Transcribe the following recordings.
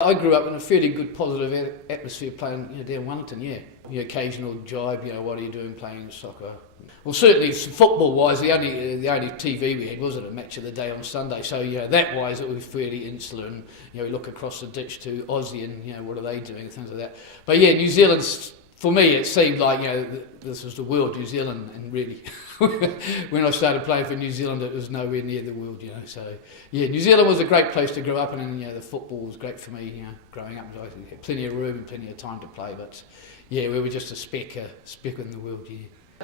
I grew up in a fairly good positive atmosphere playing down Wellington, The occasional jibe, what are you doing playing soccer? Well, certainly football-wise, the only TV we had was at a match of the day on Sunday. So, that wise it was fairly insular. And, we look across the ditch to Aussie and, what are they doing, things like that. But, New Zealand, for me, it seemed like, this was the world, New Zealand, and really, when I started playing for New Zealand, it was nowhere near the world, So, New Zealand was a great place to grow up in, and, the football was great for me, growing up. I had plenty of room and plenty of time to play, but, we were just a speck in the world,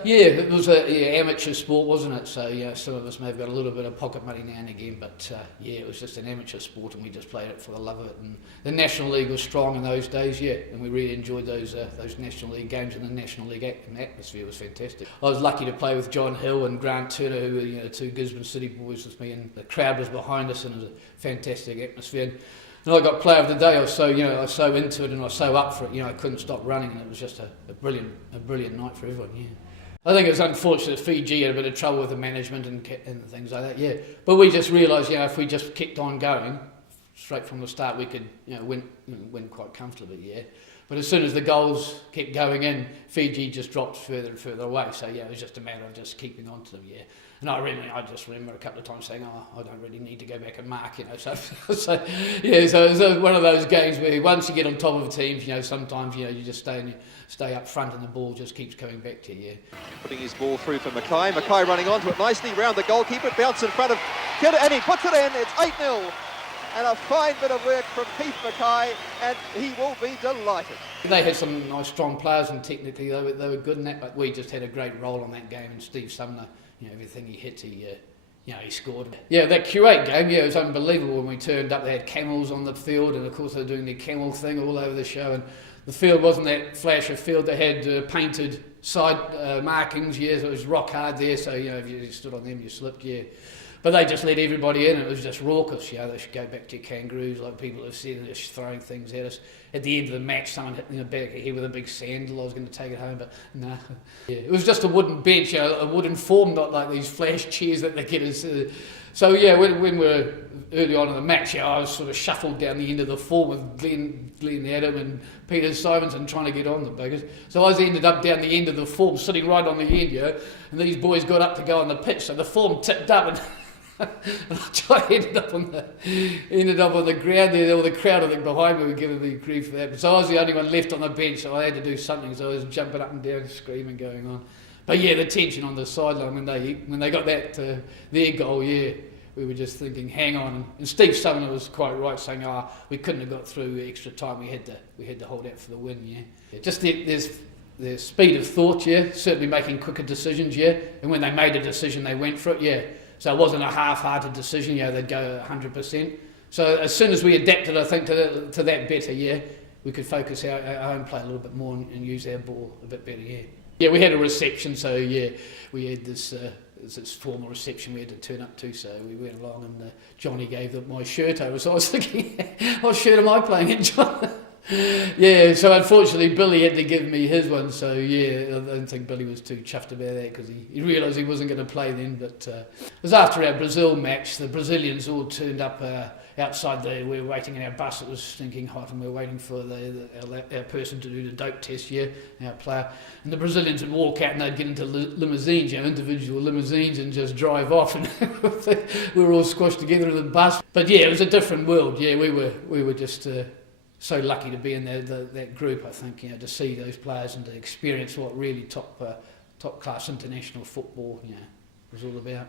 it was a amateur sport, wasn't it? So, some of us may have got a little bit of pocket money now and again, but it was just an amateur sport, and we just played it for the love of it. And the National League was strong in those days, and we really enjoyed those National League games, and the National League atmosphere was fantastic. I was lucky to play with John Hill and Grant Turner, who were two Gisborne City boys with me, and the crowd was behind us, and it was a fantastic atmosphere. And I got Player of the Day. I was so I was so into it, and I was so up for it. I couldn't stop running, and it was just a brilliant night for everyone. I think it was unfortunate Fiji had a bit of trouble with the management and things like that, But we just realised, if we just kept on going, straight from the start, we could, win quite comfortably, But as soon as the goals kept going in, Fiji just dropped further and further away. So, it was just a matter of just keeping on to them, And I just remember a couple of times saying, I don't really need to go back and mark, So it was one of those games where once you get on top of teams, sometimes, you just stay up front and the ball just keeps coming back to you, Putting his ball through for Mackay. Mackay running onto it nicely round the goalkeeper. Bounce in front of Kidder, and he puts it in. It's 8-0. And a fine bit of work from Keith Mackay, and he will be delighted. They had some nice strong players, and technically they were good in that, but we just had a great role on that game, and Steve Sumner, everything he hit, he scored. That Q8 game, it was unbelievable. When we turned up, they had camels on the field, and of course they were doing the camel thing all over the show, and the field wasn't that flash of field. They had painted side markings, so it was rock hard there, so if you stood on them you slipped, But they just let everybody in, and it was just raucous, They should go back to kangaroos, like people have said, and just throwing things at us. At the end of the match, someone hit me in the back of the head with a big sandal. I was going to take it home, but no. It was just a wooden bench, a wooden form, not like these flash chairs that they get us. So, when we were early on in the match, I was sort of shuffled down the end of the form with Glenn Adam and Peter Simonson trying to get on the buggers. So I ended up down the end of the form, sitting right on the end, and these boys got up to go on the pitch, so the form tipped up, and I ended up on the ground there. All the crowd, I think, behind me were giving me grief for that. But so I was the only one left on the bench, so I had to do something. So I was jumping up and down, screaming, going on. But the tension on the sideline when they got that their goal, we were just thinking, hang on. And Steve Sumner was quite right, saying, we couldn't have got through extra time. We had to hold out for the win, Just there's speed of thought, certainly making quicker decisions, And when they made a decision, they went for it, So it wasn't a half-hearted decision, they'd go 100%. So as soon as we adapted, I think, to that better, we could focus our own play a little bit more and use our ball a bit better, we had a reception, so we had this formal reception we had to turn up to, so we went along and Johnny gave my shirt over, so I was thinking, what shirt am I playing in, John? So unfortunately Billy had to give me his one, so I don't think Billy was too chuffed about that because he realised he wasn't going to play then, but it was after our Brazil match. The Brazilians all turned up outside, we were waiting in our bus, it was stinking hot, and we were waiting for our person to do the dope test, our player, and the Brazilians would walk out and they'd get into limousines, individual limousines, and just drive off, and we were all squashed together in the bus. But it was a different world, we were just so lucky to be in that group, I think, to see those players and to experience what really top class international football, was all about.